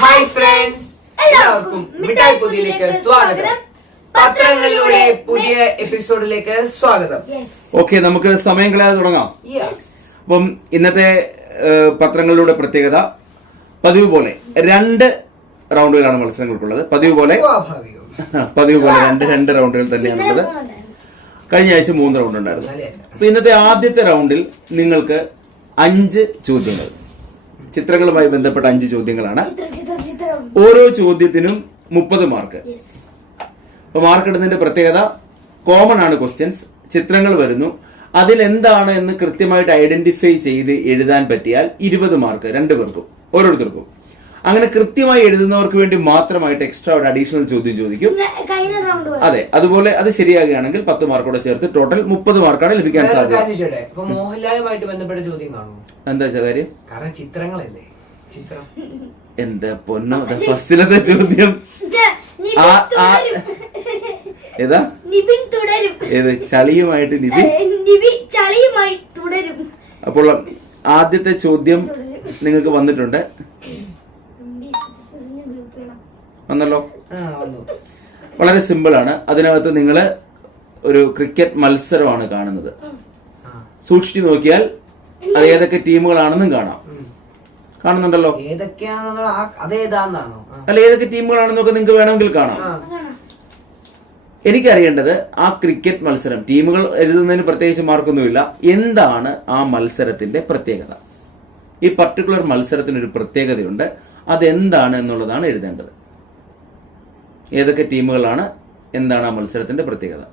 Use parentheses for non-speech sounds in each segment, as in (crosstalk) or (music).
Hi friends എല്ലാവർക്കും മിഠായി പുതിയിലേക്ക് സ്വാഗതം. പത്രങ്ങളിലൂടെ പുതിയ എപ്പിസോഡിലേക്ക് സ്വാഗതം. ഓക്കെ നമുക്ക് സമയം കളയാതെ തുടങ്ങാം. അപ്പം ഇന്നത്തെ പത്രങ്ങളിലൂടെ പ്രത്യേകത പതിവ് പോലെ രണ്ട് റൗണ്ടുകളാണ് മത്സരങ്ങൾക്കുള്ളത്. പതിവ് പോലെ (laughs) പതിവ് പോലെ രണ്ട് രണ്ട് റൗണ്ടുകൾ തന്നെയാണുള്ളത് കഴിഞ്ഞ ആഴ്ച മൂന്ന് റൗണ്ട് ഉണ്ടായിരുന്നു അപ്പൊ ഇന്നത്തെ ആദ്യത്തെ റൗണ്ടിൽ നിങ്ങൾക്ക് അഞ്ച് ചോദ്യങ്ങൾ. ചിത്രങ്ങളുമായി ബന്ധപ്പെട്ട അഞ്ച് ചോദ്യങ്ങളാണ്. ഓരോ ചോദ്യത്തിനും മുപ്പത് മാർക്ക് അപ്പൊ മാർക്ക് ഇടുന്നതിന്റെ പ്രത്യേകത കോമൺ ആണ് ക്വസ്റ്റ്യൻസ് ചിത്രങ്ങൾ വരുന്നു. അതിൽ എന്താണ് എന്ന് കൃത്യമായിട്ട് ഐഡന്റിഫൈ ചെയ്ത് എഴുതാൻ പറ്റിയാൽ ഇരുപത് മാർക്ക് രണ്ടുപേർക്കും ഓരോരുത്തർക്കും. അങ്ങനെ കൃത്യമായി എഴുതുന്നവർക്ക് വേണ്ടി മാത്രമായിട്ട് എക്സ്ട്രാ ഒരു അഡീഷണൽ ചോദ്യം ചോദിക്കും. അതെ അതുപോലെ അത് ശരിയാകുകയാണെങ്കിൽ പത്ത് മാർക്കോടെ ചേർത്ത് ടോട്ടൽ മുപ്പത് മാർക്കാണ് ലഭിക്കാൻ സാധ്യത. മോഹൻലാലുമായിട്ട് ബന്ധപ്പെട്ട ചോദ്യം കാണുമോ? എന്താ കാര്യം? കാരണം ചിത്രങ്ങളല്ലേ? ചിത്രം. എന്റെ പൊന്നോ ഫസ്റ്റിലത്തെ ചോദ്യം. ഏതാ? നിബിൻ തുടരും. ഏത് ചളിയുമായിട്ട് നിധി ഏ, നിബി ചളിയുമായി തുടരും. അപ്പോൾ ആദ്യത്തെ ചോദ്യം നിങ്ങൾക്ക് വന്നിട്ടുണ്ട്. വന്നല്ലോ? ആ വന്നു. വളരെ സിമ്പിൾ ആണ് അതിനകത്ത് നിങ്ങൾ ഒരു ക്രിക്കറ്റ് മത്സരമാണ് കാണുന്നത്. സൂക്ഷിച്ചു നോക്കിയാൽ അത് ഏതൊക്കെ ടീമുകളാണെന്നും കാണാം. കാണുന്നുണ്ടല്ലോ. അല്ല ഏതൊക്കെ ടീമുകളാണെന്നൊക്കെ നിങ്ങൾക്ക് വേണമെങ്കിൽ കാണാം. എനിക്കറിയേണ്ടത് ആ ക്രിക്കറ്റ് മത്സരം ടീമുകൾ എഴുതുന്നതിന് പ്രത്യേകിച്ച് മാർക്കൊന്നുമില്ല. എന്താണ് ആ മത്സരത്തിന്റെ പ്രത്യേകത? ഈ പർട്ടിക്കുലർ മത്സരത്തിനൊരു പ്രത്യേകതയുണ്ട്. അതെന്താണ് എന്നുള്ളതാണ് എഴുതേണ്ടത്. ഏതൊക്കെ ടീമുകളാണ് എന്താണ് ആ മത്സരത്തിന്റെ പ്രത്യേകത?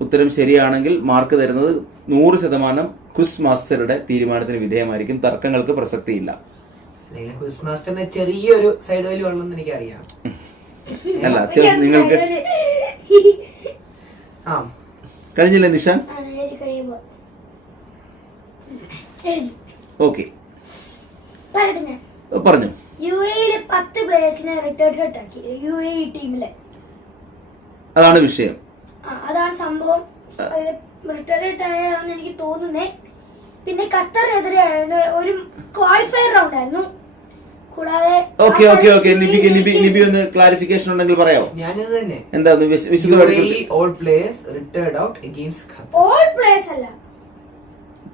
ഉത്തരം ശരിയാണെങ്കിൽ മാർക്ക് തരുന്നത് നൂറ് ശതമാനം ക്വിസ് മാസ്റ്ററുടെ തീരുമാനത്തിന് വിധേയമായിരിക്കും. തർക്കങ്ങൾക്ക് പ്രസക്തിയില്ല. ക്വിസ് ചെറിയൊരു സൈഡ് എനിക്കറിയാം. (laughs) അല്ല അത്യാവശ്യം നിങ്ങൾക്ക് (laughs) ആ. കഴിഞ്ഞില്ല നിഷാൻ? ഓക്കെ. പറഞ്ഞു. യു എയിൽ പത്ത് പ്ലേയേഴ്സിനെ റിട്ടയർഡ് ആക്കി യു എ ടീമിലെ അതാണ് വിഷയം. അതാണ് സംഭവം. റിട്ടയർഡ് ആയാണെന്ന് എനിക്ക് തോന്നുന്നേ. പിന്നെ ഖത്തറിനെതിരെ ആയിരുന്നു ഒരു ക്വാളിഫയർ റൗണ്ട് ആയിരുന്നു. ഓക്കെ ഓക്കെ ഓക്കെ നിബിക്ക് നിബി നിബി ഒന്ന് ക്ലാരിഫിക്കേഷൻ ഉണ്ടെങ്കിൽ പറയാമോ ഞാനിത് തന്നെ. എന്താ ഒന്ന് വിശദമായിട്ട് all players retired out against all players അല്ല.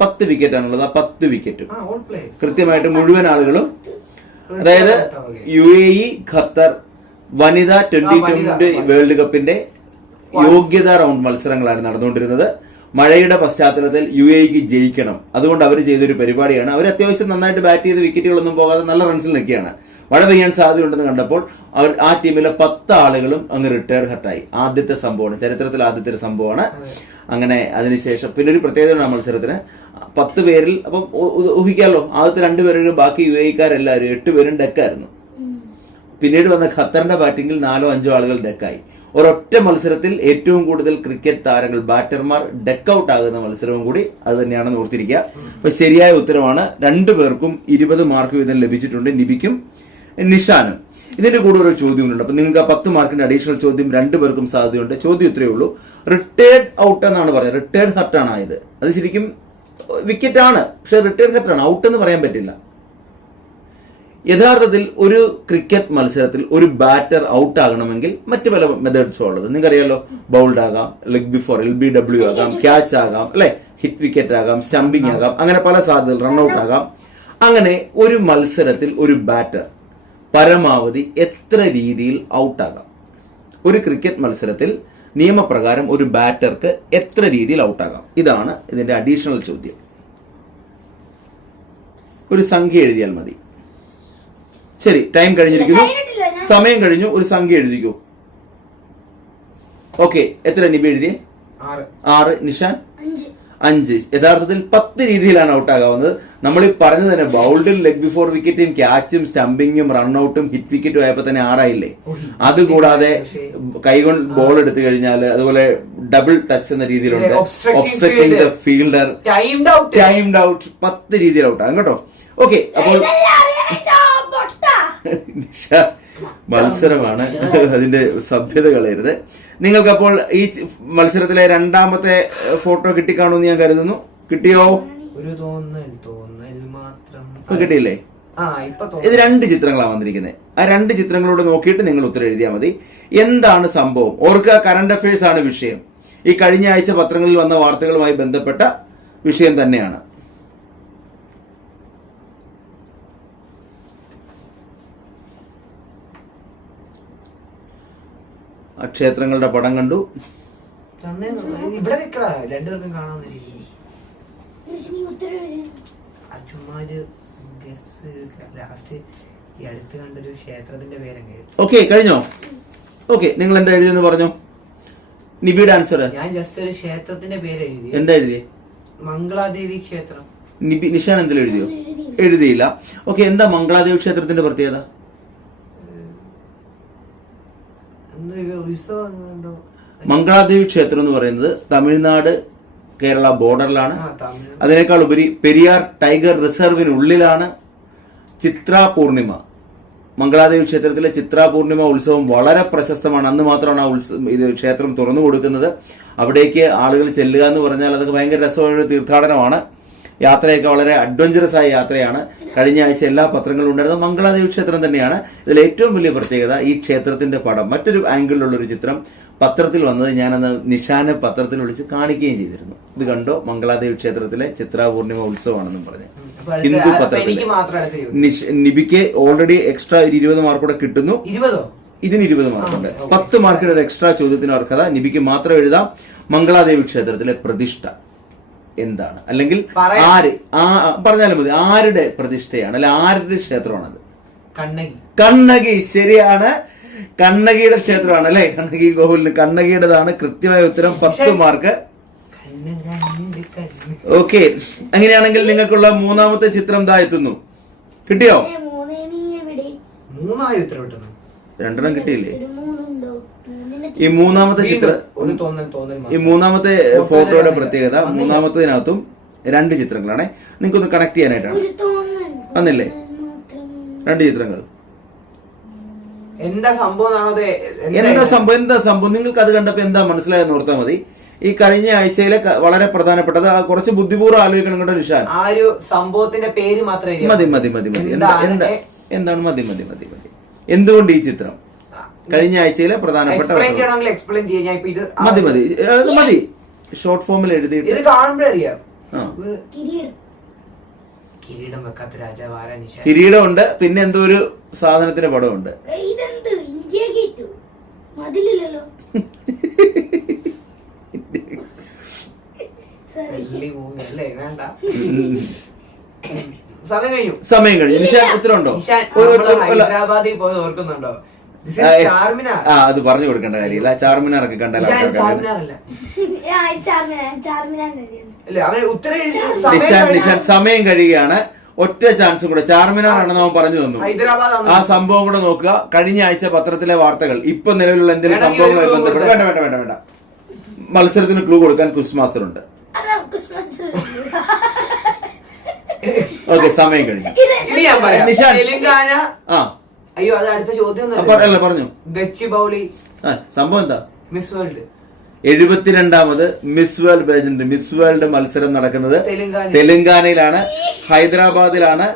പത്ത് വിക്കറ്റ് ആണുള്ളത്. ആ പത്ത് വിക്കറ്റ് ആ ഓൾ പ്ലേയേഴ്സ് കൃത്യമായിട്ട് മുഴുവൻ ആളുകളും അതായത് യു എ ഇ ഖത്തർ വനിതാ ട്വന്റി ട്വന്റി. വേൾഡ് കപ്പിന്റെ യോഗ്യതാ റൗണ്ട് മത്സരങ്ങളാണ് നടന്നുകൊണ്ടിരുന്നത്. മഴയുടെ പശ്ചാത്തലത്തിൽ യു എക്ക് ജയിക്കണം. അതുകൊണ്ട് അവർ ചെയ്തൊരു പരിപാടിയാണ്. അവർ അത്യാവശ്യം നന്നായിട്ട് ബാറ്റ് ചെയ്ത് വിക്കറ്റുകളൊന്നും പോകാതെ നല്ല റൺസിൽ നിൽക്കുകയാണ്. മഴ പെയ്യാൻ സാധ്യതയുണ്ടെന്ന് കണ്ടപ്പോൾ അവർ ആ ടീമിലെ പത്ത് ആളുകളും അങ്ങ് റിട്ടയർ ഹർട്ടായി ആദ്യത്തെ സംഭവമാണ്. ചരിത്രത്തിൽ ആദ്യത്തെ ഒരു സംഭവമാണ്. അങ്ങനെ അതിനുശേഷം പിന്നെ ഒരു പ്രത്യേകത ആ മത്സരത്തിന്. പത്ത് പേരിൽ അപ്പം ഊഹിക്കാമല്ലോ ആദ്യത്തെ രണ്ടുപേരും ബാക്കി യു എക്കാരെല്ലാവരും എട്ട് പേരും ഡെക്കായിരുന്നു. പിന്നീട് വന്ന ഖത്തറിന്റെ ബാറ്റിംഗിൽ നാലോ അഞ്ചോ ആളുകൾ ഡെക്കായി. ഒരൊറ്റ മത്സരത്തിൽ ഏറ്റവും കൂടുതൽ ക്രിക്കറ്റ് താരങ്ങൾ ബാറ്റർമാർ ഡെക്ക് ഔട്ട് ആകുന്ന മത്സരവും കൂടി അത് തന്നെയാണെന്ന് ഓർത്തിരിക്കുക. അപ്പൊ ശരിയായ ഉത്തരവാണ് രണ്ടു പേർക്കും ഇരുപത് മാർക്ക് വീതം ലഭിച്ചിട്ടുണ്ട് നിബിക്കും നിഷാനും. ഇതിന്റെ കൂടെ ഒരു ചോദ്യമുണ്ട്. അപ്പൊ നിങ്ങൾക്ക് ആ പത്ത് മാർക്കിന്റെ അഡീഷണൽ ചോദ്യം രണ്ടു പേർക്കും സാധ്യതയുണ്ട്. ചോദ്യം ഇത്രയേ ഉള്ളൂ. റിട്ടയർഡ് ഔട്ട് എന്നാണ് പറയുന്നത്. റിട്ടയർഡ് ഹർട്ടാണ് ആയത്. അത് ശരിക്കും വിക്കറ്റ് ആണ്. പക്ഷെ റിട്ടേൺ ഹർട്ടാണ് ഔട്ട് എന്ന് പറയാൻ പറ്റില്ല. യഥാർത്ഥത്തിൽ ഒരു ക്രിക്കറ്റ് മത്സരത്തിൽ ഒരു ബാറ്റർ ഔട്ട് ആകണമെങ്കിൽ മറ്റു പല മെത്തേഡ്സും ഉള്ളത്. നിങ്ങൾക്കറിയാലോ ബൗൾഡ് ആകാം leg before L B W ആകാം ക്യാച്ച് ആകാം അല്ലെ? ഹിറ്റ് വിക്കറ്റ് ആകാം സ്റ്റംപിംഗ് ആകാം അങ്ങനെ പല സാധ്യതകൾ റൺഔട്ട് ആകാം. അങ്ങനെ ഒരു മത്സരത്തിൽ ഒരു ബാറ്റർ പരമാവധി എത്ര രീതിയിൽ ഔട്ടാകാം ആകാം? ഒരു ക്രിക്കറ്റ് മത്സരത്തിൽ നിയമപ്രകാരം ഒരു ബാറ്റർക്ക് എത്ര രീതിയിൽ ഔട്ടാകാം? ഇതാണ് ഇതിന്റെ അഡീഷണൽ ചോദ്യം. ഒരു സംഖ്യ എഴുതിയാൽ മതി. ശരി ടൈം കഴിഞ്ഞിരിക്കുന്നു. സമയം കഴിഞ്ഞു ഒരു സംഖ്യ എഴുതിക്കൂ. ഓക്കെ എത്ര നിബി എഴുതിയേ? ആറ്. ആറ് നിഷാൻ? അഞ്ച്. യഥാർത്ഥത്തിൽ പത്ത് രീതിയിലാണ് ഔട്ടാകാവുന്നത്. നമ്മൾ ഈ പറഞ്ഞത് തന്നെ ബൗൾഡിൽ ലെഗ് ബിഫോർ വിക്കറ്റും ക്യാച്ചും സ്റ്റംപിങ്ങും റൺഔട്ടും ഹിറ്റ് വിക്കറ്റും ആയപ്പോ തന്നെ ആറായില്ലേ? അതുകൂടാതെ കൈകൊണ്ട് ബോൾ എടുത്തു കഴിഞ്ഞാൽ അതുപോലെ ഡബിൾ ടച്ച് എന്ന രീതിയിലുണ്ട്. Obstructing the fielder timed out timed out പത്ത് രീതിയിൽ ഔട്ടാകും കേട്ടോ. ഓക്കെ അപ്പോൾ മത്സരമാണ്. (laughs) അതിന്റെ സഭ്യത കളയരുത്. നിങ്ങൾക്ക് അപ്പോൾ ഈ മത്സരത്തിലെ രണ്ടാമത്തെ ഫോട്ടോ കിട്ടിക്കാണുമെന്ന് ഞാൻ കരുതുന്നു. കിട്ടിയോ? ഒരു തോന്നൽ തോന്നൽ മാത്രം. ഇപ്പൊ കിട്ടിയില്ലേ? ആ ഇപ്പൊ ഇത് രണ്ട് ചിത്രങ്ങളാണ് വന്നിരിക്കുന്നത് ആ രണ്ട് ചിത്രങ്ങളോട് നോക്കിയിട്ട് നിങ്ങൾ ഉത്തരം എഴുതിയാൽ മതി. എന്താണ് സംഭവം? ഓർക്കുക കറണ്ട് അഫയേഴ്സ് ആണ് വിഷയം. ഈ കഴിഞ്ഞ ആഴ്ച പത്രങ്ങളിൽ വന്ന വാർത്തകളുമായി ബന്ധപ്പെട്ട വിഷയം തന്നെയാണ്. ക്ഷേത്രങ്ങളുടെ പടം കണ്ടു. ഇവിടെ നിക്കടാ രണ്ടുപേർക്കും കാണാൻ ലാസ്റ്റ് ഈ അടുത്ത് കണ്ടൊരു ക്ഷേത്രത്തിന്റെ. ഓക്കെ കഴിഞ്ഞോ? ഓക്കെ നിങ്ങൾ എന്താ എഴുതിയെന്ന് പറഞ്ഞോ? നിബിയുടെ ആൻസർ ഞാൻ ജസ്റ്റ് ഒരു ക്ഷേത്രത്തിന്റെ പേര് എഴുതി. എന്താ എഴുതി മംഗളാദേവി ക്ഷേത്രം. നിബി നിഷാൻ എന്തെങ്കിലും എഴുതിയോ? എഴുതിയില്ല. ഓക്കെ എന്താ മംഗളാദേവി ക്ഷേത്രത്തിന്റെ പ്രത്യേകത എന്തോ ഇവ ഉത്സവം ഉണ്ടോ മംഗളാദേവി ക്ഷേത്രം എന്ന് പറയുന്നത് തമിഴ്നാട് കേരള ബോർഡറിലാണ്. അതിനേക്കാൾ ഉപരി പെരിയാർ ടൈഗർ റിസർവിനുള്ളിലാണ് ചിത്ര പൂർണിമ. മംഗളാദേവി ക്ഷേത്രത്തിലെ ചിത്ര പൂർണിമ ഉത്സവം വളരെ പ്രശസ്തമാണ്. അന്ന് മാത്രമാണ് ആ ഉത്സവം ഇത് ക്ഷേത്രം തുറന്നു കൊടുക്കുന്നത്. അവിടേക്ക് ആളുകൾ ചെല്ലുക എന്ന് പറഞ്ഞാൽ അതൊക്കെ ഭയങ്കര രസമായ ഒരു തീർത്ഥാടനമാണ്. യാത്രയൊക്കെ വളരെ അഡ്വഞ്ചറസ് ആയ യാത്രയാണ്. കഴിഞ്ഞ ആഴ്ച എല്ലാ പത്രങ്ങളും ഉണ്ടായിരുന്നത് മംഗളാദേവി ക്ഷേത്രം തന്നെയാണ്. ഇതിൽ ഏറ്റവും വലിയ പ്രത്യേകത ഈ ക്ഷേത്രത്തിന്റെ പടം. മറ്റൊരു ആംഗിളിലുള്ള ഒരു ചിത്രം പത്രത്തിൽ വന്നത് ഞാനന്ന് നിശാന പത്രത്തിൽ വിളിച്ച് കാണിക്കുകയും ചെയ്തിരുന്നു. ഇത് കണ്ടോ? മംഗളാദേവി ക്ഷേത്രത്തിലെ ചിത്രാപൂർണിമ ഉത്സവമാണെന്നും പറഞ്ഞു. ഹിന്ദു പത്രത്തിൽ നിബിക്ക് ഓൾറെഡി എക്സ്ട്രാ ഒരു ഇരുപത് മാർക്ക് കൂടെ കിട്ടുന്നു. ഇതിന് ഇരുപത് മാർക്കുണ്ട്. പത്ത് മാർക്കിന് ഒരു എക്സ്ട്രാ ചോദ്യത്തിന് അർഹത നിബിക്ക് മാത്രം എഴുതാം. മംഗളാദേവി ക്ഷേത്രത്തിലെ പ്രതിഷ്ഠ. എന്താണ്? അല്ലെങ്കിൽ ആര്? ആ പറഞ്ഞാലും മതി. ആരുടെ പ്രതിഷ്ഠയാണ്? അല്ലെ ആരുടെ ക്ഷേത്രമാണത്? കണ്ണകി. കണ്ണകി. ശരിയാണ്. കണ്ണകിയുടെ ക്ഷേത്രമാണ് അല്ലെ? കണ്ണകി ഗോകുലിന് കണ്ണകിയുടേതാണ് കൃത്യമായ ഉത്തരം. പത്ത് മാർക്ക്. ഓക്കെ. അങ്ങനെയാണെങ്കിൽ നിങ്ങൾക്കുള്ള മൂന്നാമത്തെ ചിത്രം ദാ എത്തുന്നു. കിട്ടിയോ? ഏ, നീ എവിടെ? മൂന്നായി ഉത്തരം കിട്ടുന്നു രണ്ടെണ്ണം കിട്ടിയില്ലേ? ഈ മൂന്നാമത്തെ ചിത്ര ഒരു തോന്നൽ തോന്നൽ ഈ മൂന്നാമത്തെ ഫോട്ടോയുടെ പ്രത്യേകത. മൂന്നാമത്തതിനകത്തും രണ്ട് ചിത്രങ്ങളാണ്. നിങ്ങൾക്കൊന്ന് കണക്ട് ചെയ്യാനായിട്ടാണ്. വന്നില്ലേ? രണ്ട് ചിത്രങ്ങൾ. എന്താ സംഭവം എന്താ സംഭവം? എന്താ സംഭവം? നിങ്ങൾക്ക് അത് കണ്ടപ്പോ എന്താ മനസ്സിലായെന്ന് ഓർത്താൽ മതി. ഈ കഴിഞ്ഞ ആഴ്ചയിലെ വളരെ പ്രധാനപ്പെട്ടത് കുറച്ച് ബുദ്ധിപൂർവം ആലോചിക്കണം കേട്ടോ നിഷാൻ ആ ഒരു സംഭവത്തിന്റെ പേര് മാത്രമേ മതി മതി. മതി മതി എന്താണ് മതി മതി മതി മതി. എന്തുകൊണ്ട് ഈ ചിത്രം? കഴിഞ്ഞ ആഴ്ചയിലെ പ്രധാനപ്പെട്ട എക്സ്പ്ലെയിൻ. ചെയ്യണമെങ്കിൽ എക്സ്പ്ലെയിൻ ചെയ്യാം. ഞാൻ ഇപ്പൊ ഇത് മതി മതി. അത് മതി. ഷോർട്ട് ഫോമിൽ എഴുതിയിട്ട്. ഇത് കാണുമ്പോഴേ അറിയാം. ആ. ഇത് കിരീടം. വെക്കാത്ത രാജാവ് ആരാ നിഷ കിരീടമുണ്ട് പിന്നെ എന്തോ ഒരു സാധനത്തിന്റെ പടമുണ്ട്. ഉണ്ട് ഇതെന്ത്? ഇന്ത്യ ഗേറ്റ് മതിലില്ലല്ലോ. Sorry. വെള്ളി മൂങ്ങ അല്ലേ? വേണ്ട. സമയം കഴിഞ്ഞു. സമയം കഴിഞ്ഞു. നിഷാൻ ഉത്തരം ഉണ്ടോ നിഷാൻ ഒരു- നമ്മൾ ഒരു- അല്ല. ഹൈദരാബാദിൽ പോയത് ഓർക്കുന്നുണ്ടോ? ആ, അത് പറഞ്ഞു കൊടുക്കേണ്ട കാര്യമില്ല. ചാർമിനാർ ഒക്കെ കണ്ടാൽ (laughs) നിഷാൻ സമയം നിഷാൻ സമയം കഴിയുകയാണ്. ഒറ്റ ചാൻസ് കൂടെ. ചാർമിനാർ ആണെന്ന് അവൻ പറഞ്ഞു തന്നു. ആ സംഭവം കൂടെ നോക്കുക. കഴിഞ്ഞ ആഴ്ച പത്രത്തിലെ വാർത്തകൾ. ഇപ്പൊ നിലവിലുള്ള എന്തെങ്കിലും സംഭവങ്ങളുമായി ബന്ധപ്പെട്ട് വേണ്ട വേണ്ട വേണ്ട വേണ്ട. മത്സരത്തിന് ക്ലൂ കൊടുക്കാൻ ക്വിസ് മാസ്റ്റർ ഉണ്ട് ഓക്കെ സമയം കഴിഞ്ഞു. നിഷാൻ. ആ. അയ്യോ അത് അടുത്ത ചോദ്യം അല്ല പറഞ്ഞു ഗച്ചി ബൗളി. സംഭവം എന്താ? Miss World. എഴുപത്തിരണ്ടാമത് Miss World pageant Miss World മത്സരം നടക്കുന്നത് തെലുങ്കാന. തെലുങ്കാനയിലാണ്. ഹൈദരാബാദിലാണ്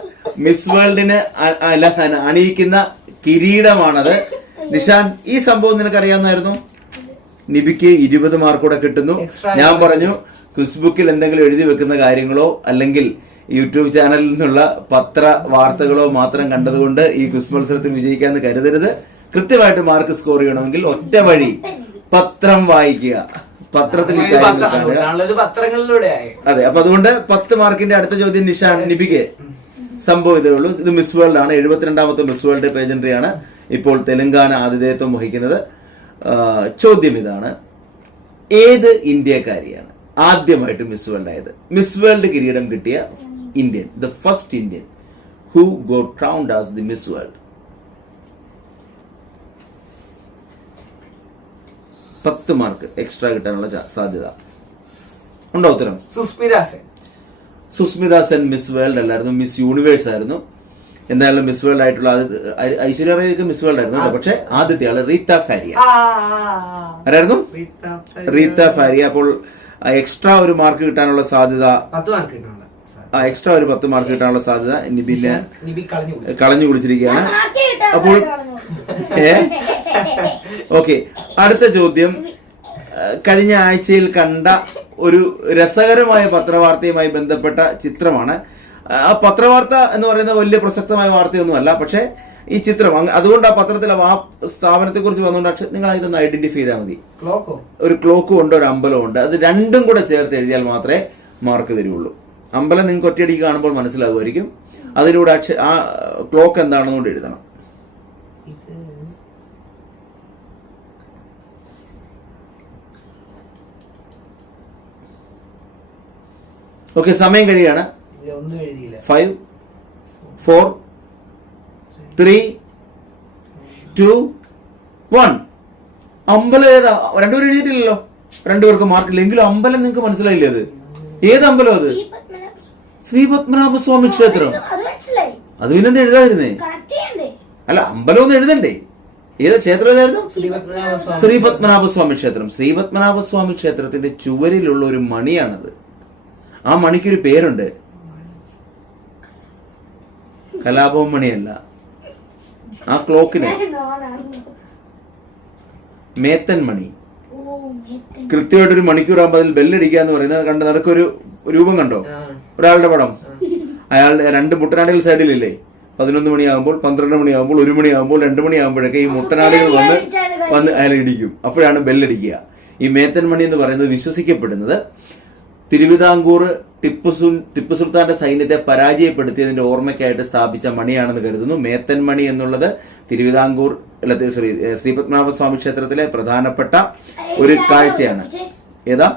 മിസ് വേൾഡിന് അണിയിക്കുന്ന കിരീടമാണത്. നിഷാൻ ഈ സംഭവം നിനക്ക് അറിയാവുന്നായിരുന്നു നിബിക്ക് ഇരുപത് മാർക്കൂടെ കിട്ടുന്നു. ഞാൻ പറഞ്ഞു ക്വിസ്ബുക്കിൽ എന്തെങ്കിലും എഴുതി വെക്കുന്ന കാര്യങ്ങളോ അല്ലെങ്കിൽ യൂട്യൂബ് ചാനലിൽ നിന്നുള്ള പത്ര വാർത്തകളോ മാത്രം കണ്ടതുകൊണ്ട് ഈ ക്വിസ് മത്സരത്തിൽ വിജയിക്കാന്ന് കരുതരുത്. കൃത്യമായിട്ട് മാർക്ക് സ്കോർ ചെയ്യണമെങ്കിൽ ഒറ്റ വഴി പത്രം വായിക്കുക. പത്രത്തിൽ അതെ അപ്പൊ അതുകൊണ്ട് പത്ത് മാർക്കിന്റെ അടുത്ത ചോദ്യം നിഷാൻ നിബിക്ക് സംഭവം ഇതേ ഉള്ളൂ. ഇത് മിസ് വേൾഡ് ആണ് എഴുപത്തിരണ്ടാമത്തെ മിസ് വേൾഡ് പേജൻട്രി ആണ് ഇപ്പോൾ തെലങ്കാന ആതിഥേയത്വം വഹിക്കുന്നത്. ചോദ്യം ഇതാണ്. ഏത് ഇന്ത്യക്കാരിയാണ് ആദ്യമായിട്ട് മിസ് വേൾഡ് ആയത് മിസ് വേൾഡ് കിരീടം കിട്ടിയ Indian the first Indian who got crowned as the Miss World. പത്ത് മാർക്ക് എക്സ്ട്രാ കിട്ടാനുള്ള സാധ്യത. ഉണ്ടോ ഉത്തരം? സുസ്മിത സെൻ. സുസ്മിത സെൻ മിസ് വേൾഡ് അല്ലായിരുന്നു മിസ് യൂണിവേഴ്സ് ആയിരുന്നു. എന്തായാലും മിസ് വേൾഡ് ആയിട്ടുള്ള ഐശ്വര്യ റായിക്ക് മിസ് വേൾഡ് ആയിരുന്നു പക്ഷെ ആദ്യത്തെ ആൾ റീത്ത ഫാരിയ. ആരായിരുന്നു? റീത്ത ഫാരിയ. അപ്പോൾ എക്സ്ട്രാ ഒരു മാർക്ക് കിട്ടാനുള്ള സാധ്യത എക്സ്ട്രാ ഒരു പത്ത് മാർക്ക് കിട്ടാനുള്ള സാധ്യത നിബിനെ നിബി കളഞ്ഞു കുടിച്ചിരിക്കുകയാണ്. അപ്പോൾ- ഏ? ഓക്കെ അടുത്ത ചോദ്യം. കഴിഞ്ഞ ആഴ്ചയിൽ കണ്ട ഒരു രസകരമായ പത്രവാർത്തയുമായി ബന്ധപ്പെട്ട ചിത്രമാണ്. ആ പത്രവാർത്ത എന്ന് പറയുന്നത് വലിയ പ്രസക്തമായ വാർത്തയൊന്നുമല്ല പക്ഷേ ഈ ചിത്രം അതുകൊണ്ട് ആ പത്രത്തിൽ ആ സ്ഥാപനത്തെ കുറിച്ച് വന്നുകൊണ്ട് അക്ഷ- നിങ്ങൾ ഇതൊന്ന് ഐഡന്റിഫൈ ചെയ്താൽ മതി. ക്ലോക്കോ ഒരു ക്ലോക്കും ഉണ്ട് ഒരു അമ്പലവും ഉണ്ട് അത് രണ്ടും കൂടെ ചേർത്ത് എഴുതിയാൽ മാത്രമേ മാർക്ക് തരുള്ളൂ. അമ്പലം നിങ്ങൾക്ക് ഒറ്റയടിക്ക് കാണുമ്പോൾ മനസ്സിലാവുമായിരിക്കും. അതിലൂടെ അക്ഷ ആ ക്ലോക്ക് എന്താണെന്ന് കൊണ്ട് എഴുതണം. ഓക്കെ സമയം കഴിയാണ്. Five four three two one. അമ്പലം ഏതാ? രണ്ടുപേരും എഴുതിയിട്ടില്ലല്ലോ. രണ്ടുപേർക്ക് മാർക്കില്ല. എങ്കിലും അമ്പലം നിങ്ങൾക്ക് മനസ്സിലായില്ലേ അത്? ഏത് അമ്പലം അത്. ശ്രീ പത്മനാഭ സ്വാമി ക്ഷേത്രം. അത് പിന്നെന്ത് എഴുതാതിരുന്നേ? അല്ല അമ്പലം ഒന്ന് എഴുതണ്ടേ? ഏതാ ക്ഷേത്രം ഏതായിരുന്നു? ശ്രീ പത്മനാഭ സ്വാമി ക്ഷേത്രം. ശ്രീ പത്മനാഭ സ്വാമി ക്ഷേത്രത്തിന്റെ ചുവരിലുള്ള ഒരു മണിയാണത്. ആ മണിക്കൊരു പേരുണ്ട്. കലാപം മണിയല്ല. ആ ക്ലോക്കിന് മേത്തൻ മണി. ഓ മേത്തൻ. കൃത്യമായിട്ട് ഒരു മണിക്കൂർ ആകുമ്പോൾ അതിൽ ബെല്ലടിക്കുക എന്ന് പറയുന്നത് കണ്ട് നടക്കൊരു രൂപം കണ്ടോ. ഒരാളുടെ പടം. അയാളുടെ രണ്ട് മുട്ടനാടികൾ സൈഡിലില്ലേ? പതിനൊന്ന് മണിയാകുമ്പോൾ പന്ത്രണ്ട് മണിയാകുമ്പോൾ ഒരു മണിയാകുമ്പോൾ രണ്ട് മണിയാകുമ്പോഴൊക്കെ ഈ മുട്ടനാടികൾ വന്ന് വന്ന് അയാൾ ഇടിക്കും. അപ്പോഴാണ് ബെല്ലടിക്കുക. ഈ മേത്തൻ മണി എന്ന് പറയുന്നത് വിശ്വസിക്കപ്പെടുന്നത്. തിരുവിതാംകൂർ ടിപ്പു സുൽ ടിപ്പു സുൽത്താന്റെ സൈന്യത്തെ പരാജയപ്പെടുത്തിയതിന്റെ ഓർമ്മയ്ക്കായിട്ട് സ്ഥാപിച്ച മണിയാണെന്ന് കരുതുന്നു. മേത്തൻ മണി എന്നുള്ളത് തിരുവിതാംകൂർ സോറി ശ്രീ ശ്രീപത്മനാഭസ്വാമി ക്ഷേത്രത്തിലെ പ്രധാനപ്പെട്ട ഒരു കാഴ്ചയാണ്. ഏതാ?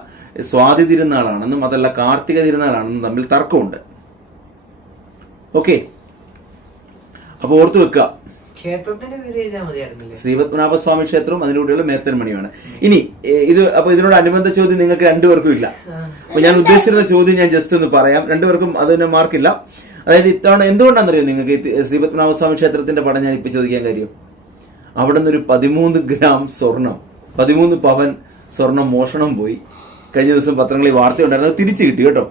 സ്വാതി തിരുനാളാണെന്നും അതല്ല കാർത്തിക തിരുനാളാണെന്നും തമ്മിൽ തർക്കമുണ്ട്. ഓക്കെ. അപ്പോൾ ഓർത്തു വെക്കുക ശ്രീപത്മനാഭ സ്വാമി ശ്രീപത്മനാഭസ്വാമി ക്ഷേത്രവും അതിലൂടെയുള്ള മേത്തൻ മണിയുമാണ് ഇനി ഇത് അപ്പൊ ഇതിനോട് അനുബന്ധ ചോദ്യം നിങ്ങൾക്ക് രണ്ടുപേർക്കും ഇല്ല. അപ്പൊ ഞാൻ ഉദ്ദേശിച്ചിരുന്ന ചോദ്യം ഞാൻ ജസ്റ്റ് ഒന്ന് പറയാം. രണ്ടുപേർക്കും അതിന് മാർക്കില്ല അതായത് ഇത്തവണ എന്തുകൊണ്ടാണെന്നറിയോ നിങ്ങൾക്ക് ശ്രീപത്മനാഭ സ്വാമി ക്ഷേത്രത്തിന്റെ പടം ഞാൻ ഇപ്പൊ ചോദിക്കാൻ കാര്യം? അവിടെ നിന്ന് ഒരു പതിമൂന്ന് ഗ്രാം സ്വർണം പതിമൂന്ന് പവൻ സ്വർണം മോഷണം പോയി. കഴിഞ്ഞ ദിവസം പത്രങ്ങളിൽ വാർത്തയുണ്ടായിരുന്നു അത് തിരിച്ചു കിട്ടി കേട്ടോ.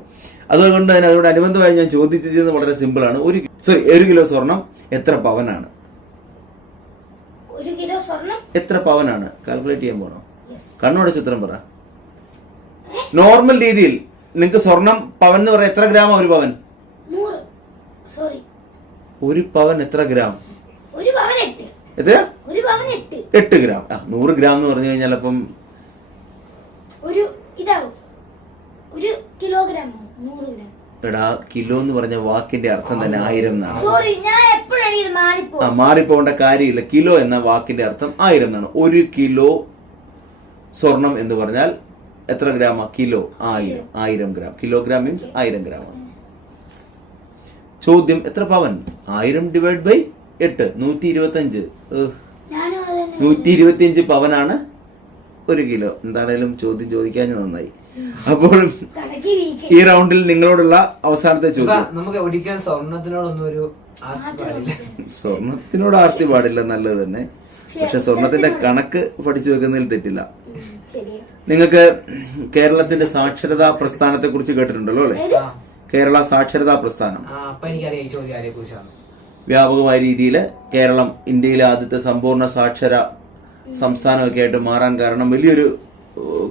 അതുകൊണ്ട് തന്നെ അതിനോട് അനുബന്ധമായി ഞാൻ ചോദിച്ചത് വളരെ സിമ്പിൾ ആണ്. ഒരു സോറി ഒരു കിലോ സ്വർണം എത്ര പവനാണ്? ഒരു കിലോ സ്വർണം? എത്ര പവനാണ്? കാൽക്കുലേറ്റ് ചെയ്യാൻ പോണോ? കണ്ണോടെ ചിത്രം പറ. നോർമൽ രീതിയിൽ നിങ്ങൾക്ക് സ്വർണം പവൻ എന്ന് പറയാം എത്ര ഗ്രാമാ ഒരു പവൻ? സോറി ഒരു പവൻ എത്ര ഗ്രാം? ഒരു പവൻ എട്ട്. എത്ര? ഒരു പവൻ എട്ട്. എട്ട് ഗ്രാം. ആ നൂറ് ഗ്രാം എന്ന് പറഞ്ഞു കഴിഞ്ഞാൽ അപ്പം ഒരു ഇതാവും. ഒരു കിലോഗ്രാമോ? നൂറ് ഗ്രാം. എടാ കിലോ എന്ന് പറഞ്ഞ വാക്കിന്റെ അർത്ഥം തന്നെ ആയിരം എന്നാണ്. സോറി ഞാൻ എപ്പോഴാണ് ഇത് മാറിപ്പോ ആ മാറിപ്പോകേണ്ട കാര്യമില്ല. കിലോ എന്ന വാക്കിന്റെ അർത്ഥം ആയിരം എന്നാണ്. ഒരു കിലോ സ്വർണം എന്ന് പറഞ്ഞാൽ എത്ര ഗ്രാമ? കിലോ ആയിരം. ആയിരം. ഗ്രാം. കിലോഗ്രാം മീൻസ് ആയിരം ഗ്രാം ചോദ്യം എത്ര പവൻ? ആയിരം ഡിവൈഡ് ബൈ എട്ട്. നൂറ്റി ഇരുപത്തി അഞ്ച് നൂറ്റി ഇരുപത്തി അഞ്ച് പവനാണ് ഒരു കിലോ. എന്താണേലും ചോദ്യം ചോദിക്കാൻ നന്നായി. അപ്പോൾ ഈ റൗണ്ടിൽ നിങ്ങളോടുള്ള അവസാനത്തെ ചോദ്യം. നമുക്ക് ഒരിക്കലും സ്വർണത്തിനോടൊന്നും ഒരു സ്വർണത്തിനോട് ആർത്തി പാടില്ല നല്ലത് തന്നെ. പക്ഷെ സ്വർണത്തിന്റെ കണക്ക് പഠിച്ചു വെക്കുന്നതിൽ തെറ്റില്ല. ശരി. നിങ്ങൾക്ക് കേരളത്തിന്റെ സാക്ഷരതാ പ്രസ്ഥാനത്തെ കുറിച്ച് കേട്ടിട്ടുണ്ടല്ലോ അല്ലെ? കേരള സാക്ഷരതാ പ്രസ്ഥാനം. വ്യാപകമായ രീതിയിൽ കേരളം ഇന്ത്യയിലെ ആദ്യത്തെ സമ്പൂർണ സാക്ഷര സംസ്ഥാനമൊക്കെ ആയിട്ട് മാറാൻ കാരണം വലിയൊരു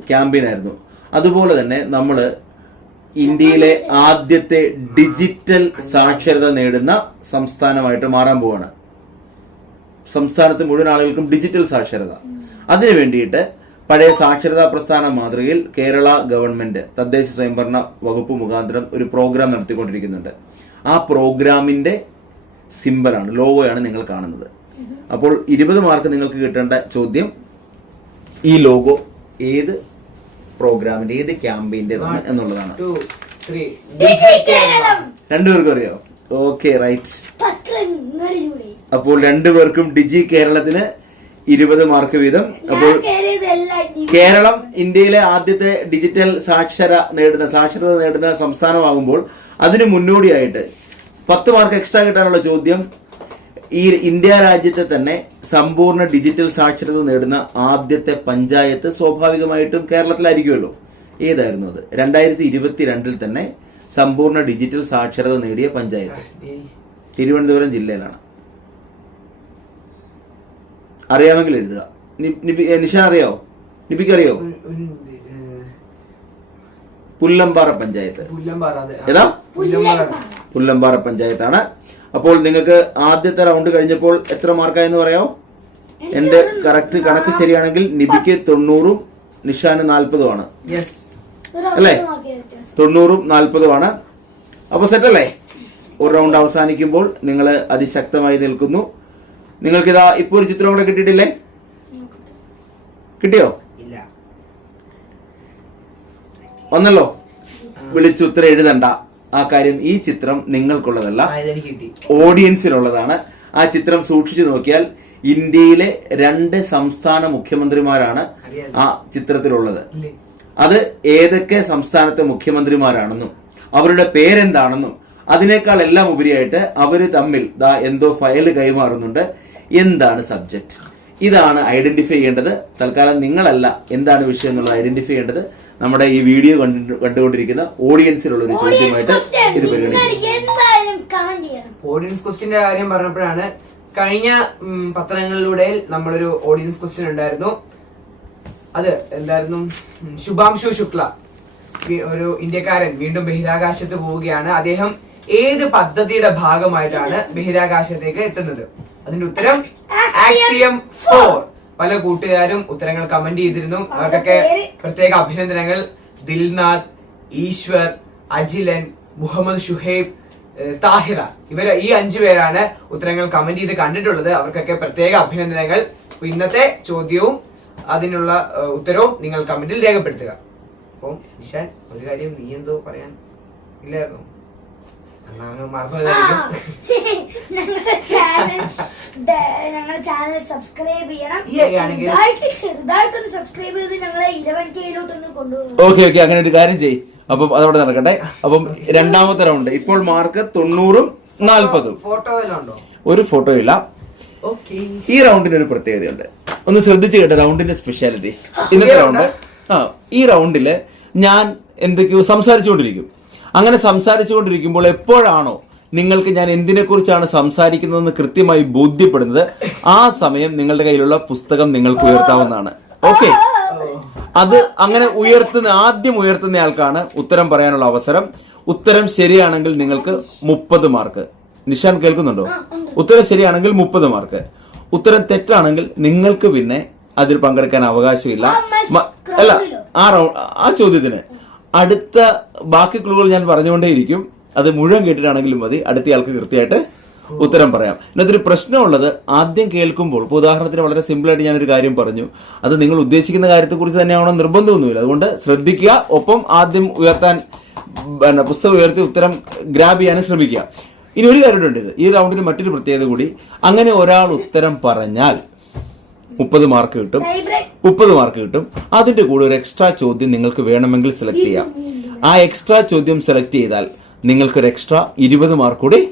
ക്യാമ്പയിൻ ആയിരുന്നു. അതുപോലെ തന്നെ നമ്മൾ ഇന്ത്യയിലെ ആദ്യത്തെ ഡിജിറ്റൽ സാക്ഷരത നേടുന്ന സംസ്ഥാനമായിട്ട് മാറാൻ പോവാണ്. സംസ്ഥാനത്ത് മുഴുവൻ ആളുകൾക്കും ഡിജിറ്റൽ സാക്ഷരത. അതിനു വേണ്ടിയിട്ട് പഴയ സാക്ഷരതാ പ്രസ്ഥാന മാതൃകയിൽ കേരള ഗവൺമെന്റ് തദ്ദേശ സ്വയംഭരണ വകുപ്പ് മുഖാന്തരം ഒരു പ്രോഗ്രാം നടത്തിക്കൊണ്ടിരിക്കുന്നുണ്ട്. ആ പ്രോഗ്രാമിന്റെ സിമ്പലാണ് ലോഗോയാണ് നിങ്ങൾ കാണുന്നത്. അപ്പോൾ ഇരുപത് മാർക്ക് നിങ്ങൾക്ക് കിട്ടേണ്ട ചോദ്യം ഈ ലോഗോ ഏത് പ്രോഗ്രാമിന്റെ ഏത് ക്യാമ്പയിന്റെതാണ് എന്നുള്ളതാണ്. രണ്ടുപേർക്കും അറിയോ? ഓക്കെ റൈറ്റ് അപ്പോൾ രണ്ടുപേർക്കും ഡിജി കേരളത്തിന് ഇരുപത് മാർക്ക് വീതം. അപ്പോൾ കേരളം ഇന്ത്യയിലെ ആദ്യത്തെ ഡിജിറ്റൽ സാക്ഷര നേടുന്ന സാക്ഷരത നേടുന്ന സംസ്ഥാനമാകുമ്പോൾ അതിന് മുന്നോടിയായിട്ട് പത്ത് മാർക്ക് എക്സ്ട്രാ കിട്ടാനുള്ള ചോദ്യം ഈ ഇന്ത്യ രാജ്യത്തെ തന്നെ സമ്പൂർണ ഡിജിറ്റൽ സാക്ഷരത നേടുന്ന ആദ്യത്തെ പഞ്ചായത്ത് സ്വാഭാവികമായിട്ടും കേരളത്തിലായിരിക്കുമല്ലോ. ഏതായിരുന്നു അത്? രണ്ടായിരത്തി ഇരുപത്തിരണ്ടിൽ തന്നെ സമ്പൂർണ ഡിജിറ്റൽ സാക്ഷരത നേടിയ പഞ്ചായത്ത്. തിരുവനന്തപുരം ജില്ലയിലാണ്. അറിയാമെങ്കിൽ എഴുതുക. നിഷ അറിയോ? ഇത്, പുല്ലമ്പാറ പഞ്ചായത്ത്. ഏതാ? പുല്ലമ്പാറ പഞ്ചായത്താണ്. അപ്പോൾ നിങ്ങൾക്ക് ആദ്യത്തെ റൗണ്ട് കഴിഞ്ഞപ്പോൾ എത്ര മാർക്കായെന്ന് പറയാമോ? എന്റെ കറക്റ്റ് കണക്ക് ശരിയാണെങ്കിൽ നിബിക്ക് തൊണ്ണൂറും നിഷാന് നാൽപ്പതുമാണ് യെസ് അല്ലേ? തൊണ്ണൂറും നാൽപ്പതുമാണ് അപ്പോൾ സെറ്റല്ലേ ഒരു റൗണ്ട് അവസാനിക്കുമ്പോൾ നിങ്ങൾ അതിശക്തമായി നിൽക്കുന്നു. നിങ്ങൾക്കിതാ ഇപ്പോൾ ഒരു ചിത്രം കൂടെ കിട്ടിയിട്ടില്ലേ? കിട്ടിയോ? ഇല്ല. വന്നല്ലോ. വിളിച്ചുത്തരം എഴുതണ്ട. ആ കാര്യം ഈ ചിത്രം നിങ്ങൾക്കുള്ളതല്ല. ഓഡിയൻസിനുള്ളതാണ് ആ ചിത്രം സൂക്ഷിച്ചു നോക്കിയാൽ ഇന്ത്യയിലെ രണ്ട് സംസ്ഥാന മുഖ്യമന്ത്രിമാരാണ്. ആ ചിത്രത്തിലുള്ളത്. അത് ഏതൊക്കെ സംസ്ഥാനത്തെ മുഖ്യമന്ത്രിമാരാണെന്നും അവരുടെ പേരെന്താണെന്നും അതിനേക്കാൾ എല്ലാം ഉപരിയായിട്ട് അവർ തമ്മിൽ ദാ എന്തോ ഫയൽ കൈമാറുന്നുണ്ട്. എന്താണ് സബ്ജക്റ്റ് ഇതാണ് ഐഡന്റിഫൈ ചെയ്യേണ്ടത്. തൽക്കാലം നിങ്ങളല്ല എന്താണ് വിഷയം എന്നുള്ളത് ഐഡന്റിഫൈ ചെയ്യേണ്ടത്. നമ്മുടെ ഈ വീഡിയോ കണ്ടു കണ്ടുകൊണ്ടിരിക്കുന്ന ഓഡിയൻസിലുള്ള ഒരു ചോദ്യമായിട്ട്. ഇത് പരിഗണിക്കും. ഓഡിയൻസ് ക്വസ്റ്റിന്റെ കാര്യം പറഞ്ഞപ്പോഴാണ് കഴിഞ്ഞ പത്രങ്ങളിലൂടെ നമ്മളൊരു ഓഡിയൻസ് ക്വസ്റ്റ്യൻ ഉണ്ടായിരുന്നു. അത് എന്തായിരുന്നു? ശുഭാംശു ശുക്ല ഒരു ഇന്ത്യക്കാരൻ വീണ്ടും ബഹിരാകാശത്ത് പോവുകയാണ്. അദ്ദേഹം ഏത് പദ്ധതിയുടെ ഭാഗമായിട്ടാണ് ബഹിരാകാശത്തേക്ക് എത്തുന്നത്? അതിന്റെ ഉത്തരം ആക്സിയം ഫോർ പല കൂട്ടുകാരും ഉത്തരങ്ങൾ കമന്റ് ചെയ്തിരുന്നു. അവർക്കൊക്കെ പേര്? പ്രത്യേക അഭിനന്ദനങ്ങൾ. ദിൽനാഥ് ഈശ്വർ അജിലൻ മുഹമ്മദ് ഷുഹൈബ് താഹിറ. ഇവർ ഈ അഞ്ചു പേരാണ് ഉത്തരങ്ങൾ കമന്റ് ചെയ്ത് കണ്ടിട്ടുള്ളത്. അവർക്കൊക്കെ പ്രത്യേക അഭിനന്ദനങ്ങൾ. ഇന്നത്തെ ചോദ്യവും അതിനുള്ള ഉത്തരവും നിങ്ങൾ കമന്റിൽ രേഖപ്പെടുത്തുക. അപ്പം നിഷാൻ ഒരു കാര്യം നീ എന്തോ പറയാൻ ഇല്ലായിരുന്നോ. (laughs) ഞങ്ങളുടെ ചാനൽ സബ്സ്ക്രൈബ് ചെയ്യണം. ചെറുതായിട്ട് ചെറുതായിട്ടൊന്ന് സബ്സ്ക്രൈബ് ചെയ്ത് ഞങ്ങളെ ഇലവൻ കെയിലോട്ടൊന്ന് കൊണ്ടുപോകും. ഓക്കെ ഓക്കെ അങ്ങനെ ഒരു കാര്യം ചെയ് അപ്പം അതവിടെ നടക്കട്ടെ. അപ്പം രണ്ടാമത്തെ റൗണ്ട് ഇപ്പോൾ മാർക്ക് തൊണ്ണൂറും നാൽപ്പതും. ഒരു ഫോട്ടോ ഇല്ല. ഓക്കെ. ഈ റൗണ്ടിന് ഒരു പ്രത്യേകതയുണ്ട്. ഒന്ന് ശ്രദ്ധിച്ചു കേട്ടോ റൗണ്ടിന്റെ സ്പെഷ്യാലിറ്റി ഇന്നത്തെ റൗണ്ട് ആ ഈ റൗണ്ടിൽ ഞാൻ എന്തൊക്കെയോ സംസാരിച്ചുകൊണ്ടിരിക്കും. അങ്ങനെ സംസാരിച്ചുകൊണ്ടിരിക്കുമ്പോൾ എപ്പോഴാണോ നിങ്ങൾക്ക് ഞാൻ എന്തിനെക്കുറിച്ചാണ് സംസാരിക്കുന്നതെന്ന് കൃത്യമായി ബോധ്യപ്പെടുന്നത് ആ സമയം നിങ്ങളുടെ കയ്യിലുള്ള പുസ്തകം നിങ്ങൾക്ക് ഉയർത്താവുന്നതാണ്. ഓക്കെ? അത് അങ്ങനെ ഉയർത്തുന്ന ആദ്യം ഉയർത്തുന്ന ആൾക്കാണ് ഉത്തരം പറയാനുള്ള അവസരം. ഉത്തരം ശരിയാണെങ്കിൽ നിങ്ങൾക്ക് മുപ്പത് മാർക്ക്. നിഷാൻ കേൾക്കുന്നുണ്ടോ? ഉത്തരം ശരിയാണെങ്കിൽ മുപ്പത് മാർക്ക്. ഉത്തരം തെറ്റാണെങ്കിൽ നിങ്ങൾക്ക് പിന്നെ അതിൽ പങ്കെടുക്കാൻ അവകാശമില്ല. അല്ല ആ ആ ചോദ്യത്തിന്. അടുത്ത ബാക്കി ക്ലൂകൾ ഞാൻ പറഞ്ഞുകൊണ്ടേയിരിക്കും. അത് മുഴുവൻ കേട്ടിട്ടാണെങ്കിലും മതി. അടുത്ത ആൾക്ക് കൃത്യമായിട്ട് ഉത്തരം പറയാം. ഇതിനകത്തൊരു പ്രശ്നമുള്ളത് ആദ്യം കേൾക്കുമ്പോൾ ഇപ്പോൾ ഉദാഹരണത്തിന് വളരെ സിമ്പിൾ ആയിട്ട് ഞാനൊരു കാര്യം പറഞ്ഞു. അത് നിങ്ങൾ ഉദ്ദേശിക്കുന്ന കാര്യത്തെക്കുറിച്ച് തന്നെയാണോ നിർബന്ധമൊന്നുമില്ല. അതുകൊണ്ട് ശ്രദ്ധിക്കുക ഒപ്പം ആദ്യം ഉയർത്താൻ പുസ്തകം ഉയർത്തി ഉത്തരം ഗ്രാബ് ചെയ്യാനും ശ്രമിക്കുക. ഇനി ഒരു കാര്യമുണ്ട് ഇത്. ഈ റൗണ്ടിന് മറ്റൊരു പ്രത്യേകത കൂടി. അങ്ങനെ ഒരാൾ ഉത്തരം പറഞ്ഞാൽ മുപ്പത് മാർക്ക് കിട്ടും. മുപ്പത് മാർക്ക് കിട്ടും. അതിന്റെ കൂടെ ഒരു എക്സ്ട്രാ ചോദ്യം നിങ്ങൾക്ക് വേണമെങ്കിൽ സെലക്ട് ചെയ്യാം. ആ എക്സ്ട്രാ ചോദ്യം സെലക്ട് ചെയ്താൽ നിങ്ങൾക്ക് ഒരു എക്സ്ട്രാ ഇരുപത് മാർക്ക് കൂടി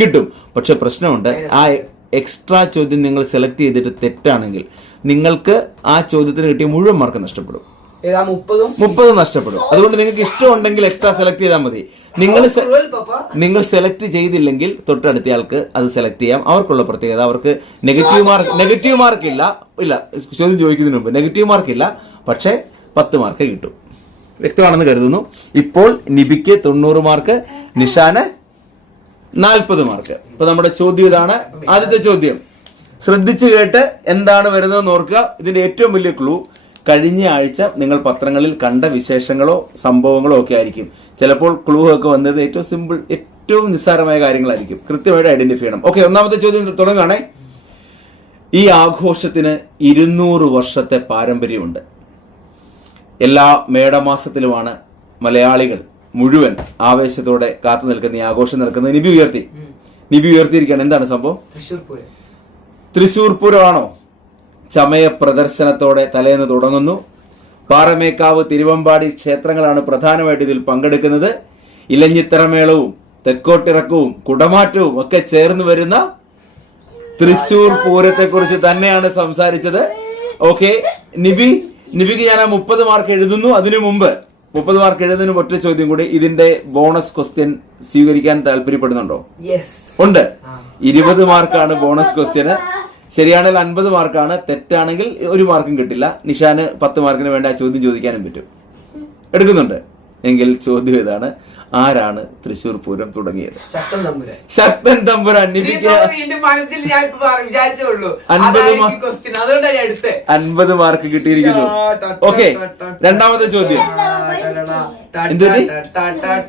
കിട്ടും. പക്ഷെ പ്രശ്നമുണ്ട്. ആ എക്സ്ട്രാ ചോദ്യം നിങ്ങൾ സെലക്ട് ചെയ്തിട്ട് തെറ്റാണെങ്കിൽ നിങ്ങൾക്ക് ആ ചോദ്യത്തിന് കിട്ടിയ മുഴുവൻ മാർക്ക് നഷ്ടപ്പെടും. മുപ്പതും? മുപ്പത് നഷ്ടപ്പെടും. അതുകൊണ്ട് നിങ്ങൾക്ക് ഇഷ്ടമുണ്ടെങ്കിൽ എക്സ്ട്രാ സെലക്ട് ചെയ്താൽ മതി. നിങ്ങൾ. നിങ്ങൾ സെലക്ട് ചെയ്തില്ലെങ്കിൽ തൊട്ടടുത്ത ആൾക്ക് അത് സെലക്ട് ചെയ്യാം. അവർക്കുള്ള പ്രത്യേകത. അവർക്ക് നെഗറ്റീവ് മാർക്ക് നെഗറ്റീവ് മാർക്ക് ഇല്ല. ഇല്ല ചോദ്യം ചോദിക്കുന്നതിന് മുമ്പ് നെഗറ്റീവ് മാർക്ക് ഇല്ല. പക്ഷേ പത്ത് മാർക്ക് കിട്ടും. വ്യക്തമാണെന്ന് കരുതുന്നു. ഇപ്പോൾ നിബിക്ക് തൊണ്ണൂറ് മാർക്ക് നിഷാന് നാൽപ്പത് മാർക്ക് ഇപ്പൊ നമ്മുടെ ചോദ്യം ഇതാണ്. ആദ്യത്തെ ചോദ്യം. ശ്രദ്ധിച്ചു കേട്ട് എന്താണ് വരുന്നതെന്ന് ഓർക്കുക. ഇതിന്റെ ഏറ്റവും വലിയ ക്ലൂ കഴിഞ്ഞ ആഴ്ച നിങ്ങൾ പത്രങ്ങളിൽ കണ്ട വിശേഷങ്ങളോ സംഭവങ്ങളോ ഒക്കെ ആയിരിക്കും. ചിലപ്പോൾ ക്ലൂ ഒക്കെ വന്നത് ഏറ്റവും സിമ്പിൾ ഏറ്റവും നിസ്സാരമായ കാര്യങ്ങളായിരിക്കും. കൃത്യമായിട്ട് ഐഡന്റിഫൈ ചെയ്യണം. ഓക്കെ ഒന്നാമത്തെ ചോദ്യം തുടങ്ങുകയാണേ. ഈ ആഘോഷത്തിന് ഇരുന്നൂറ് വർഷത്തെ പാരമ്പര്യമുണ്ട്. എല്ലാ മേടമാസത്തിലുമാണ് മലയാളികൾ മുഴുവൻ ആവേശത്തോടെ കാത്തു നിൽക്കുന്ന ഈ ആഘോഷം നടക്കുന്നത്. നിബി ഉയർത്തി. നിബി ഉയർത്തിയിരിക്കുകയാണ്. എന്താണ് സംഭവം? തൃശൂർ പൂരം. തൃശൂർ പൂരമാണോ? ചമയ പ്രദർശനത്തോടെ തലേന്ന് തുടങ്ങുന്നു. പാറമേക്കാവ് തിരുവമ്പാടി ക്ഷേത്രങ്ങളാണ് പ്രധാനമായിട്ട് ഇതിൽ പങ്കെടുക്കുന്നത്. ഇലഞ്ഞിത്തറമേളവും തെക്കോട്ടിറക്കവും കുടമാറ്റവും ഒക്കെ ചേർന്ന് വരുന്ന തൃശൂർ പൂരത്തെ കുറിച്ച് തന്നെയാണ് സംസാരിച്ചത്. ഓക്കെ നിബി നിബിക്ക് ഞാൻ ആ മുപ്പത് മാർക്ക് എഴുതുന്നു. അതിനു മുമ്പ് മുപ്പത് മാർക്ക് എഴുതുന്നതിന് ഒറ്റ ചോദ്യം കൂടി. ഇതിന്റെ ബോണസ് ക്വസ്റ്റ്യൻ സ്വീകരിക്കാൻ താല്പര്യപ്പെടുന്നുണ്ടോ? യെസ് ഉണ്ട്. ഇരുപത് മാർക്കാണ് ബോണസ് ക്വസ്റ്റ്യന്. ശരിയാണെങ്കിൽ അൻപത് മാർക്കാണ് തെറ്റാണെങ്കിൽ ഒരു മാർക്കും കിട്ടില്ല. നിഷാന് പത്ത് മാർക്കിന് വേണ്ട ആ ചോദ്യം ചോദിക്കാനും പറ്റും. എടുക്കുന്നുണ്ട്. എങ്കിൽ ചോദ്യം ഇതാണ്. ആരാണ് തൃശൂർ പൂരം തുടങ്ങിയത്? ശക്തൻ തമ്പുരാൻ. അൻപത് മാർക്ക് കിട്ടിയിരിക്കുന്നു. ഓക്കെ രണ്ടാമത്തെ ചോദ്യം?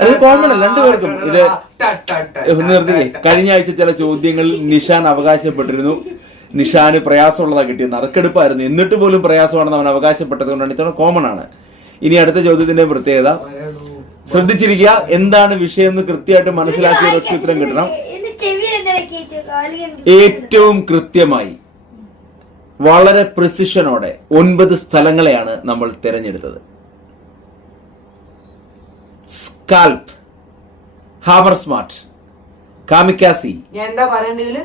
അത് കോമൺ അല്ല രണ്ടുപേർക്കും ഇത് നിർത്തിക്കേ കഴിഞ്ഞ ആഴ്ച ചില ചോദ്യങ്ങളിൽ നിഷാൻ അവകാശപ്പെട്ടിരുന്നു. നിഷാന് പ്രയാസമുള്ളതാണ് കിട്ടിയത്. നറുക്കെടുപ്പായിരുന്നു. എന്നിട്ട് പോലും പ്രയാസമാണെന്ന് അവൻ അവകാശപ്പെട്ടത് കൊണ്ടാണ് ഇത്തവണ കോമൺ ആണ്. ഇനി അടുത്ത ചോദ്യത്തിന്റെ പ്രത്യേകത. ശ്രദ്ധിച്ചിരിക്കുക. എന്താണ് വിഷയം എന്ന് കൃത്യമായിട്ട് മനസ്സിലാക്കിയ ഒരൊറ്റ ഉത്തരം കിട്ടണം. ഏറ്റവും കൃത്യമായി വളരെ പ്രിസിഷനോടെ ഒൻപത് സ്ഥലങ്ങളെയാണ് നമ്മൾ തിരഞ്ഞെടുത്തത്. സ്കാൽപ്പ് ഹാമർ സ്മാർട്ട് കാമിക്കാസി ഞാൻ എന്താ പറയേണ്ടതിൽ?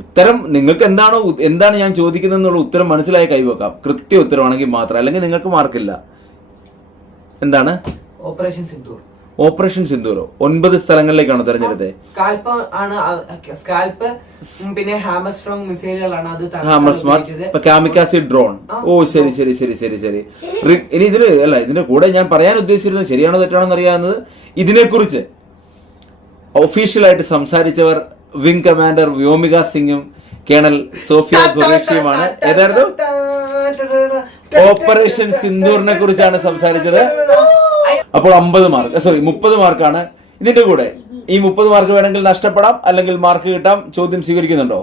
ഉത്തരം നിങ്ങൾക്ക് എന്താണോ എന്താണ് ഞാൻ ചോദിക്കുന്നത് എന്നുള്ള ഉത്തരം മനസ്സിലായി കൈവെക്കാം. കൃത്യ ഉത്തരമാണെങ്കിൽ മാത്രം അല്ലെങ്കിൽ നിങ്ങൾക്ക് മാർക്കില്ല. എന്താണ്? ഓപ്പറേഷൻ സിന്ദൂർ. ഓപ്പറേഷൻ സിന്ദൂറോ? ഒൻപത് സ്ഥലങ്ങളിലേക്കാണ് തെരഞ്ഞെടുത്തത്. സ്കാൽപ്പ് ആണ് സ്കാൽപ്പ് പിന്നെ ഹാമർ സ്ട്രോങ് മിസൈലുകളാണ് അത് hammer smart kamikaze drone. Oh ശരി ശരി ശരി ശരി ശരി. ഇനി ഇതിൽ അല്ല ഇതിന്റെ കൂടെ ഞാൻ പറയാൻ ഉദ്ദേശിച്ചിരുന്നത് ശരിയാണോ തെറ്റാണോ എന്ന് അറിയാവുന്നത് ഇതിനെക്കുറിച്ച്. ഒഫീഷ്യലായിട്ട് സംസാരിച്ചവർ വിംഗ് കമാൻഡർ വ്യോമിക സിംഗും കേണൽ സോഫിയ ഖുറേഷിയുമാണ് ഏതായിരുന്നു? ഓപ്പറേഷൻ സിന്ദൂറിനെ കുറിച്ചാണ് സംസാരിച്ചത്. അപ്പോൾ അമ്പത് മാർക്ക് സോറി മുപ്പത് മാർക്കാണ്. ഇതിന്റെ കൂടെ ഈ മുപ്പത് മാർക്ക് വേണമെങ്കിൽ നഷ്ടപ്പെടാം അല്ലെങ്കിൽ മാർക്ക് കിട്ടാം. ചോദ്യം സ്വീകരിക്കുന്നുണ്ടോ?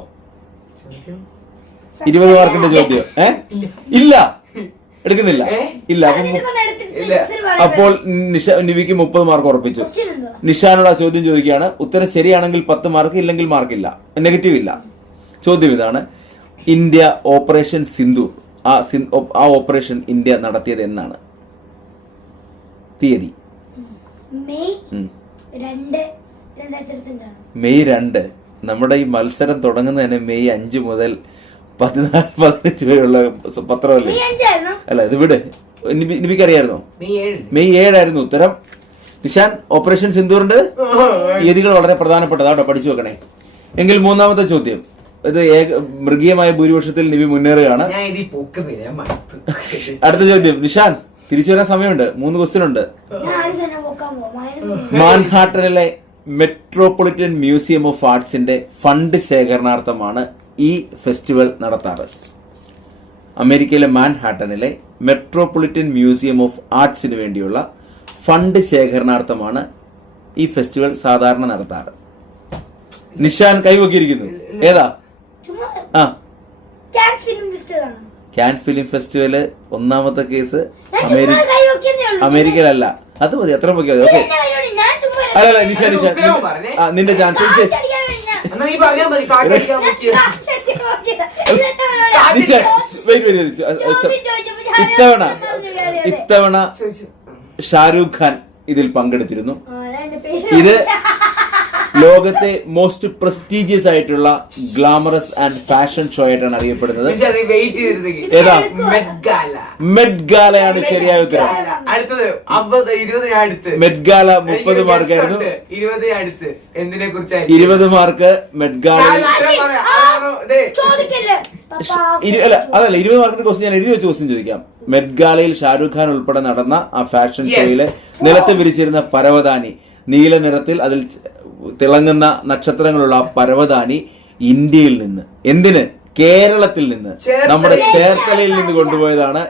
ഇരുപത് മാർക്കിന്റെ ചോദ്യം. ഏ? ഇല്ല. എടുക്കുന്നില്ല. ഇല്ല അപ്പോൾ നിഷ നിവിക്ക് മുപ്പത് മാർക്ക് ഉറപ്പിച്ചു. നിഷാനോട് ആ ചോദ്യം ചോദിക്കുകയാണ്. ഉത്തരം ശരിയാണെങ്കിൽ പത്ത് മാർക്ക് ഇല്ലെങ്കിൽ മാർക്കില്ല. നെഗറ്റീവ് ഇല്ല. ചോദ്യം ഇതാണ്. India operation Sindhu. ആ ആ ഓപ്പറേഷൻ ഇന്ത്യ നടത്തിയത് എന്നാണ്? തീയതി. മെയ് രണ്ട്. നമ്മുടെ ഈ മത്സരം തുടങ്ങുന്നതിന് മെയ് അഞ്ച് മുതൽ പതിനാല് പതിനഞ്ച് വരെയുള്ള പത്രമല്ലേ? മെയ് അല്ല ഇത് വിട്. നിബി- നിബിക്കറിയായിരുന്നോ? മെയ് ഏഴ്. മെയ് ഏഴായിരുന്നു ഉത്തരം. നിഷാൻ ഓപ്പറേഷൻ സിന്ദൂറിന്റെ തീയതികൾ വളരെ പ്രധാനപ്പെട്ടതാട്ടോ പഠിച്ചു വെക്കണേ. എങ്കിൽ മൂന്നാമത്തെ ചോദ്യം. ഇത് ഏക മൃഗീയമായ ഭൂരിപക്ഷത്തിൽ നിബി മുന്നേറുകയാണ്. ഞാൻ ഇത് പൊക്കുന്നില്ല ഞാൻ മടുത്തു. അടുത്ത ചോദ്യം. നിഷാൻ തിരിച്ചു വരാൻ സമയമുണ്ട്. മൂന്ന് ക്വസ്റ്റ്യൻ ഉണ്ട് മാൻഹാട്ടനിലെ മെട്രോപൊളിറ്റൻ മ്യൂസിയം ഓഫ് ആർട്സിന്റെ ഫണ്ട് ശേഖരണാർത്ഥമാണ് ഈ ഫെസ്റ്റിവൽ നടത്താറ്. അമേരിക്കയിലെ മാൻഹാട്ടനിലെ മെട്രോപൊളിറ്റൻ മ്യൂസിയം ഓഫ് ആർട്സിന് വേണ്ടിയുള്ള ഫണ്ട് ശേഖരണാർത്ഥമാണ് ഈ ഫെസ്റ്റിവൽ സാധാരണ നടത്താറ്. നിഷാൻ കൈവക്കിയിരിക്കുന്നു. ഏതാ? ആ. ക്യാൻ ഫിലിം ഫെസ്റ്റിവൽ ഒന്നാമത്തെ കേസ് അമേരിക്ക അമേരിക്കയിലല്ല. അത് മതി അത്ര മതി. ഓക്കെ. അല്ല നിഷാൻ നിഷാൻ ചുമ്മാ അല്ലല്ല നിഷ നിഷ നിന്റെ ചാൻസ് എന്നാ നീ പറയാൻ മതി ഇത്തവണ. ഇത്തവണ ഷാരൂഖ് ഖാൻ ഇതിൽ പങ്കെടുത്തിരുന്നു. ഇത് ലോകത്തെ മോസ്റ്റ് പ്രസ്റ്റീജിയസ് ആയിട്ടുള്ള ഗ്ലാമറസ് ആൻഡ് ഫാഷൻ ഷോ ആയിട്ടാണ് അറിയപ്പെടുന്നത്. ഏതാ? മെഡ്ഗാലയാണ് ഗാല മെഡ് ഗാലയാണ് ശരിയായ ഉത്തരം. അടുത്തത് അമ്പത് ഇരുപത് ഞാൻ അടുത്ത് മെഡ് ഗാല മുപ്പത് മാർക്കായിരുന്നു. ഇരുപത് അടുത്ത് എന്തിനെ ഇരുപത് മാർക്ക് മെഡ്ഗാല അല്ല അതല്ല ഇരുപത് മാർക്കിന്റെ ക്വസ്റ്റ്യൻ ഞാൻ എഴുതി വെച്ച ക്വസ്റ്റ്യൻ ചോദിക്കാം. മെഡ്ഗാലയിൽ ഷാരൂഖ് ഖാൻ ഉൾപ്പെടെ നടന്ന ആ ഫാഷൻ ഷോയിലെ നിലത്ത് വിരിച്ചിരുന്ന പരവതാനി നീല നിറത്തിൽ അതിൽ തിളങ്ങുന്ന നക്ഷത്രങ്ങളുള്ള പരവതാനി ഇന്ത്യയിൽ നിന്ന് എന്തിന്? കേരളത്തിൽ നിന്ന്. നമ്മുടെ ചേർത്തലയിൽ നിന്ന് കൊണ്ടുപോയതാണ്.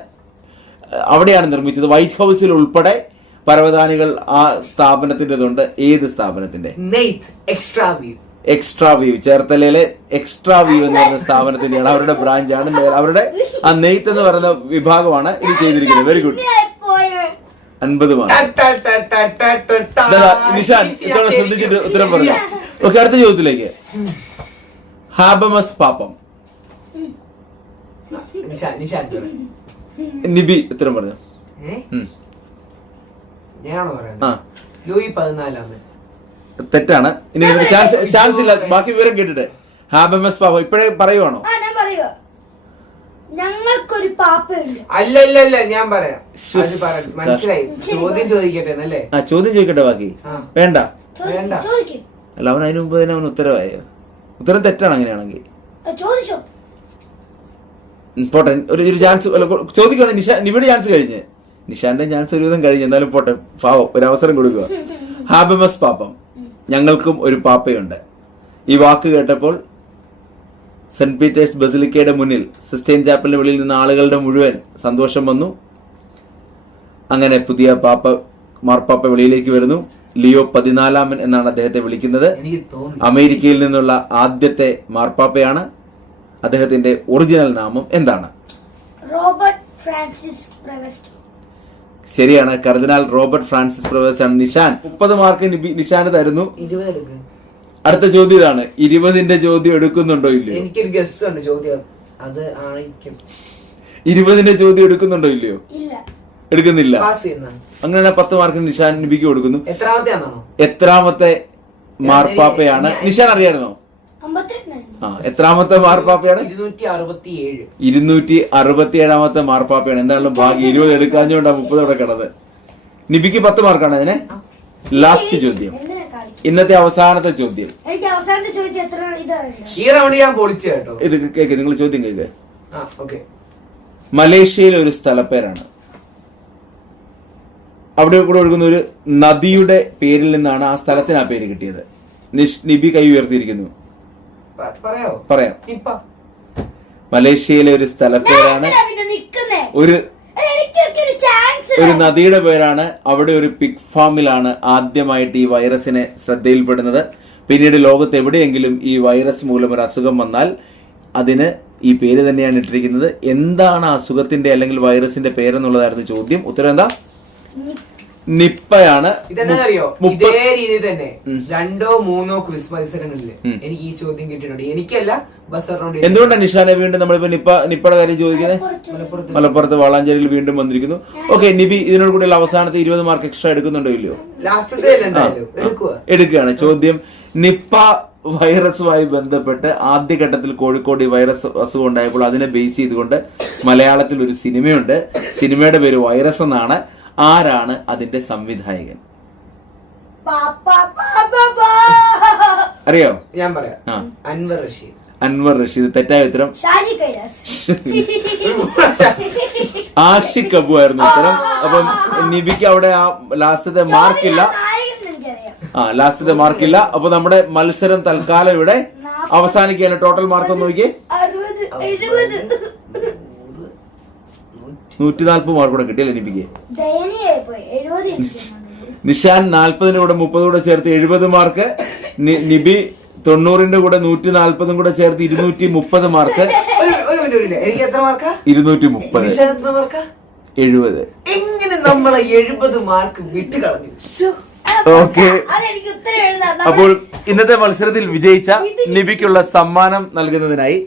അവിടെയാണ് നിർമ്മിച്ചത്. വൈറ്റ് ഹൗസിൽ ഉൾപ്പെടെ പരവതാനികൾ ആ സ്ഥാപനത്തിന്റെതുണ്ട്. ഏത് സ്ഥാപനത്തിന്റെ നെയ്ത്ത് എക്സ്ട്രാ വ്യൂ എക്സ്ട്രാ വ്യൂ ചേർത്തലയിലെ എക്സ്ട്രാ വ്യൂ എന്ന് പറയുന്ന സ്ഥാപനത്തിന്റെയാണ് അവരുടെ ബ്രാഞ്ചാണ് ആണ്. അവരുടെ ആ നെയ്ത്ത് എന്ന് പറയുന്ന വിഭാഗമാണ് ഇത് ചെയ്തിരിക്കുന്നത്. Very good. അൻപത് നിഷാൻ ഇത്തവണ ശ്രദ്ധിച്ചിട്ട് ഉത്തരം പറഞ്ഞു ഓക്കെ അടുത്ത ചോദ്യത്തിലേക്ക്. ഹാബമസ് പാപ്പം. നിഷാൻ നിഷാൻ പറ. നിബി ഉത്തരം പറഞ്ഞു. തെറ്റാണ്. ഇനി ചാൻസ് ചാൻസ് ഇല്ല. ബാക്കി വിവരം കേട്ടിട്ട്. ഹാബമസ് പാപം ഇപ്പോഴേ പറയുവാണോ? ഞങ്ങൾക്കൊരു പാപ്പയുണ്ട്. അല്ല അല്ല അല്ല ഞാൻ പറയാം. അത് പറയാം മനസ്സിലായി. ചോദ്യം ചോദിക്കട്ടെ എന്നല്ലേ ആ ചോദ്യം ചോദിക്കട്ടെ ബാക്കി. ആ. വേണ്ട. വേണ്ട. ചോദിക്കും. അല്ല അവൻ അതിനു മുമ്പ് തന്നെ അവൻ ഉത്തരവായോ? ഉത്തരം തെറ്റാണ് അങ്ങനെയാണെങ്കിൽ. ചോദിച്ചോ. ഉം, പോട്ടെ. ഒരു ഒരു ചാൻസ് അല്ല കൊ- നിഷാ നിവിടെ ചാൻസ് കഴിഞ്ഞ്. നിഷാന്റെ ചാൻസ് ഒരുവിധം കഴിഞ്ഞ്. എന്തായാലും പോട്ടെ. പാവം ഒരു അവസരം കൊടുക്കുക. (laughs) ഹാബമസ് പാപ്പം. ഞങ്ങൾക്കും ഒരു പാപ്പയുണ്ട്. ഈ വാക്ക് കേട്ടപ്പോൾ സെന്റ് പീറ്റേഴ്സ് ബസിലിക്കയുടെ മുന്നിൽ സിസ്റ്റൈൻ ചാപ്പലിന് വെളിയിൽ നിന്ന് ആളുകളുടെ മുഴുവൻ സന്തോഷം വന്നു. അങ്ങനെ പുതിയ പാപ്പ മാർപ്പാപ്പ വെളിയിലേക്ക് വരുന്നു. ലിയോ പതിനാലാമൻ എന്നാണ് അദ്ദേഹത്തെ വിളിക്കുന്നത്. അമേരിക്കയിൽ നിന്നുള്ള ആദ്യത്തെ മാർപ്പാപ്പയാണ്. അദ്ദേഹത്തിന്റെ ഒറിജിനൽ നാമം എന്താണ്? റോബർട്ട് ഫ്രാൻസിസ് പ്രവസ്റ്റ് ശരിയാണ് കർദിനാൾ റോബർട്ട് ഫ്രാൻസിസ് പ്രവേശാണ് ആണ്. നിഷാൻ മുപ്പത് മാർക്ക് നിഷാന് തരുന്നു. അടുത്ത ചോദ്യം ഇതാണ്. ഇരുപതിന്റെ ചോദ്യം എടുക്കുന്നുണ്ടോ ഇല്ലയോ? എനിക്കൊരു ഗസ് ഉണ്ട് ചോദ്യം. അത് ആയിരിക്കും. ഇരുപതിന്റെ ചോദ്യം എടുക്കുന്നുണ്ടോ ഇല്ലയോ? ഇല്ല. എടുക്കുന്നില്ല. അങ്ങനെ പത്ത് മാർക്ക് നിഷാൻ നബിക്ക് കൊടുക്കുന്നു എത്രാമത്തെ എത്രാമത്തെ മാർപ്പാപ്പയാണ്? നിഷാൻ അറിയായിരുന്നോ? ആ എത്രാമത്തെ മാർപ്പാപ്പയാണ്? ഇരുന്നൂറ്റി അറുപത്തി ഏഴ് ഇരുന്നൂറ്റി അറുപത്തി ഏഴാമത്തെ മാർപ്പാപ്പയാണ്. എന്തായാലും ഭാഗ്യം ഇരുപത് എടുക്കാഞ്ഞോണ്ടാ മുപ്പത് അവിടെ കിടന്നത്. നിബിക്ക് പത്ത് മാർക്കാണ് അതിനെ. ലാസ്റ്റ് ചോദ്യം. ഇന്നത്തെ അവസാനത്തെ ചോദ്യം. എനിക്ക് അവസാനത്തെ എത്ര ഇതാണ് ഈ റൗണ്ട് ഞാൻ പൊളിച്ചു കേട്ടോ. ഇത് കേക്ക് നിങ്ങൾ ചോദ്യം കേക്ക്. ആ ഓക്കെ. മലേഷ്യയിലെ ഒരു സ്ഥലപ്പേരാണ്. അവിടെ കൂടെ ഒഴുകുന്ന ഒരു നദിയുടെ പേരിൽ നിന്നാണ് ആ സ്ഥലത്തിന് ആ പേര് കിട്ടിയത്. നിഷ് നിബി കൈ ഉയർത്തിയിരിക്കുന്നു. പറയാം. ഇപ്പ മലേഷ്യയിലെ ഒരു സ്ഥലപ്പേരാണ് ഒരു ഒരു നദിയുടെ പേരാണ് അവിടെ ഒരു പിഗ് ഫാമിലാണ് ആദ്യമായിട്ട് ഈ വൈറസിനെ ശ്രദ്ധയിൽപ്പെടുന്നത്. പിന്നീട് ലോകത്ത് എവിടെയെങ്കിലും ഈ വൈറസ് മൂലം ഒരു അസുഖം വന്നാൽ അതിന് ഈ പേര് തന്നെയാണ് ഇട്ടിരിക്കുന്നത്. എന്താണ് അസുഖത്തിന്റെ അല്ലെങ്കിൽ വൈറസിന്റെ പേരെന്നുള്ളതായിരുന്നു ചോദ്യം. ഉത്തരം എന്താ? നിപ്പയാണ്. ഇതെന്നറിയോ ഇതേ രീതി തന്നെ. രണ്ടോ മൂന്നോ ക്വിസ് മത്സരങ്ങളിൽ എനിക്ക് ഈ ചോദ്യം കിട്ടിയിട്ടുണ്ട്. എനിക്കല്ല ബസ് അറൗണ്ട് എന്തുകൊണ്ടാണ് നിഷാനെ വീണ്ടും നമ്മളിപ്പോ നിപ്പ നിപ്പയുടെ കാര്യം ചോദിക്കുന്നത്? മലപ്പുറത്ത്. മലപ്പുറത്ത്. വളാഞ്ചേരിയിൽ വീണ്ടും വന്നിരിക്കുന്നു. ഓക്കെ നിബി ഇതിനോട് കൂടി അവസാനത്തെ ഇരുപത് മാർക്ക് എക്സ്ട്രാ എടുക്കുന്നുണ്ടോ ഇല്ലയോ? ലാസ്റ്റത്തെ അല്ല എന്തായാലും? എടുക്കുകയാണ്. ചോദ്യം നിപ്പ വൈറസുമായി ബന്ധപ്പെട്ട് ആദ്യഘട്ടത്തിൽ കോഴിക്കോട് ഈ വൈറസ് അസുഖം ഉണ്ടായപ്പോൾ അതിനെ ബേസ് ചെയ്തുകൊണ്ട് മലയാളത്തിൽ ഒരു സിനിമയുണ്ട്. സിനിമയുടെ പേര് വൈറസ് എന്നാണ്. ആരാണ് അതിന്റെ സംവിധായകൻ. അറിയോ? ഞാൻ പറയാം. അൻവർ റഷീദ്. അൻവർ റഷീദ്. തെറ്റായ ഉത്തരം. ആഷി കബു ആഷിഖ് അബു ആയിരുന്നു ഉത്തരം. അപ്പം നിബിക്ക് അവിടെ ആ ലാസ്റ്റത്തെ മാർക്കില്ല. ആ ലാസ്റ്റത്തെ മാർക്കില്ല. അപ്പൊ നമ്മുടെ മത്സരം തൽക്കാലം ഇവിടെ അവസാനിക്കുകയാണ്. ടോട്ടൽ മാർക്ക് ഒന്ന് നോക്കിയേ. അറുപത് എഴുപത്. നൂറ്റി നാല്പത് മാർക്ക് കൂടെ കിട്ടിയല്ലേ നിബിക്ക് ദയനീയായി പോയി എഴുപത് എനിക്ക് നിഷാൻ നാൽപ്പതിന്റെ കൂടെ മുപ്പത് കൂടെ ചേർത്ത് എഴുപത് മാർക്ക്. നിബി തൊണ്ണൂറിന്റെ കൂടെ നൂറ്റി നാൽപ്പതും കൂടെ ചേർത്ത് ഇരുന്നൂറ്റി മുപ്പത് മാർക്ക്. ഒരു ഒരു ഒരു മിനിറ്റ്. എനിക്ക് എത്ര മാർക്കാ? ഇരുന്നൂറ്റി മുപ്പത്. എത്ര മാർക്കാ? എഴുപത്. എങ്ങനെ നമ്മളെ എഴുപത് മാർക്ക് വിട്ട് കളഞ്ഞു. ഓക്കെ. അപ്പോൾ ഇന്നത്തെ മത്സരത്തിൽ വിജയിച്ച നിബിക്കുള്ള സമ്മാനം നൽകുന്നതിനായി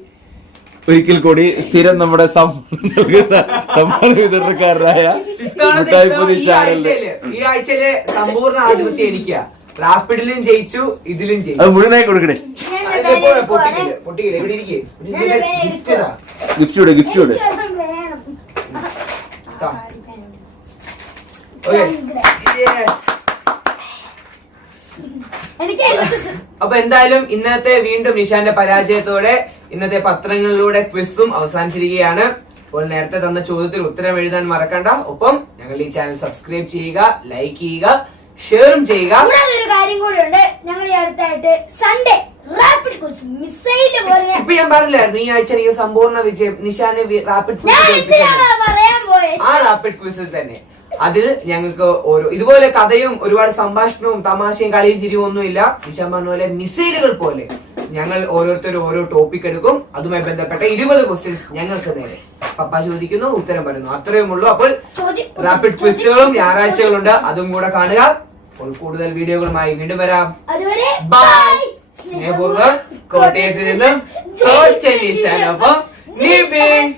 ഒരിക്കൽ കൂടി സ്ഥിരം നമ്മുടെ സമ്മാനം വിതരണക്കാരനായ മുട്ടായിപ്പൊതി മിഠായി പൊതി ഈ ചാനലിന്റെ ഈ ആഴ്ചയിലെ സമ്പൂർണ ആധിപത്യം എനിക്കാ. റാപ്പിഡിലും ജയിച്ചു ഇതിലും അത് ജയിച്ചു മുഴുവനായി കൊടുക്കണേ. ഗിഫ്റ്റ് വിട് ഗിഫ്റ്റ് വിട് ഓക്കെ. അപ്പൊ എന്തായാലും ഇന്നത്തെ വീണ്ടും നിഷാന്റെ പരാജയത്തോടെ ഇന്നത്തെ പത്രങ്ങളിലൂടെ ക്വിസും അവസാനിച്ചിരിക്കുകയാണ്. അപ്പോൾ നേരത്തെ തന്ന ചോദ്യത്തിൽ ഉത്തരം എഴുതാൻ മറക്കണ്ട. ഒപ്പം ഞങ്ങൾ ഈ ചാനൽ സബ്സ്ക്രൈബ് ചെയ്യുക ലൈക്ക് ചെയ്യുക ഷെയറും ചെയ്യുക. ഒരു കാര്യം കൂടിയുണ്ട്. ഞങ്ങൾ ഈ അടുത്തായിട്ട് സൺഡേ റാപ്പിഡ് ക്വിസ് മിസൈൽ പോലെ ഇപ്പൊ ഞാൻ പറഞ്ഞില്ലായിരുന്നു ഈ ആഴ്ച എനിക്ക് സമ്പൂർണ വിജയം. നിഷാന് റാപ്പിഡ് എന്തിനാണ് പറയാൻ പോയത് ആ റാപ്പിഡ് ക്വിസിൽ തന്നെ. അതിൽ ഞങ്ങൾക്ക് ഓരോ ഇതുപോലെ കഥയും ഒരുപാട് സംഭാഷണവും തമാശയും കളിയും ചിരിയും ഒന്നുമില്ല. നിശാൻ പറഞ്ഞ പോലെ മിസൈലുകൾ പോലെ ഞങ്ങൾ ഓരോരുത്തരും ഓരോ ടോപ്പിക് എടുക്കും. അതുമായി ബന്ധപ്പെട്ട ഇരുപത് ക്വസ്റ്റ്യൻസ് ഞങ്ങൾക്ക് നേരെ. പപ്പ ചോദിക്കുന്നു ഉത്തരം പറയുന്നു. അത്രയും ഉള്ളൂ. അപ്പോൾ റാപ്പിഡ് ക്വിസുകളും ഞായറാഴ്ചകളുണ്ട്. അതും കൂടെ കാണുക. അപ്പോൾ കൂടുതൽ വീഡിയോകളുമായി വീണ്ടും വരാം. ബൈ. സ്നേഹപൂർവം കോട്ടയത്ത് നിന്നും നിബിൻ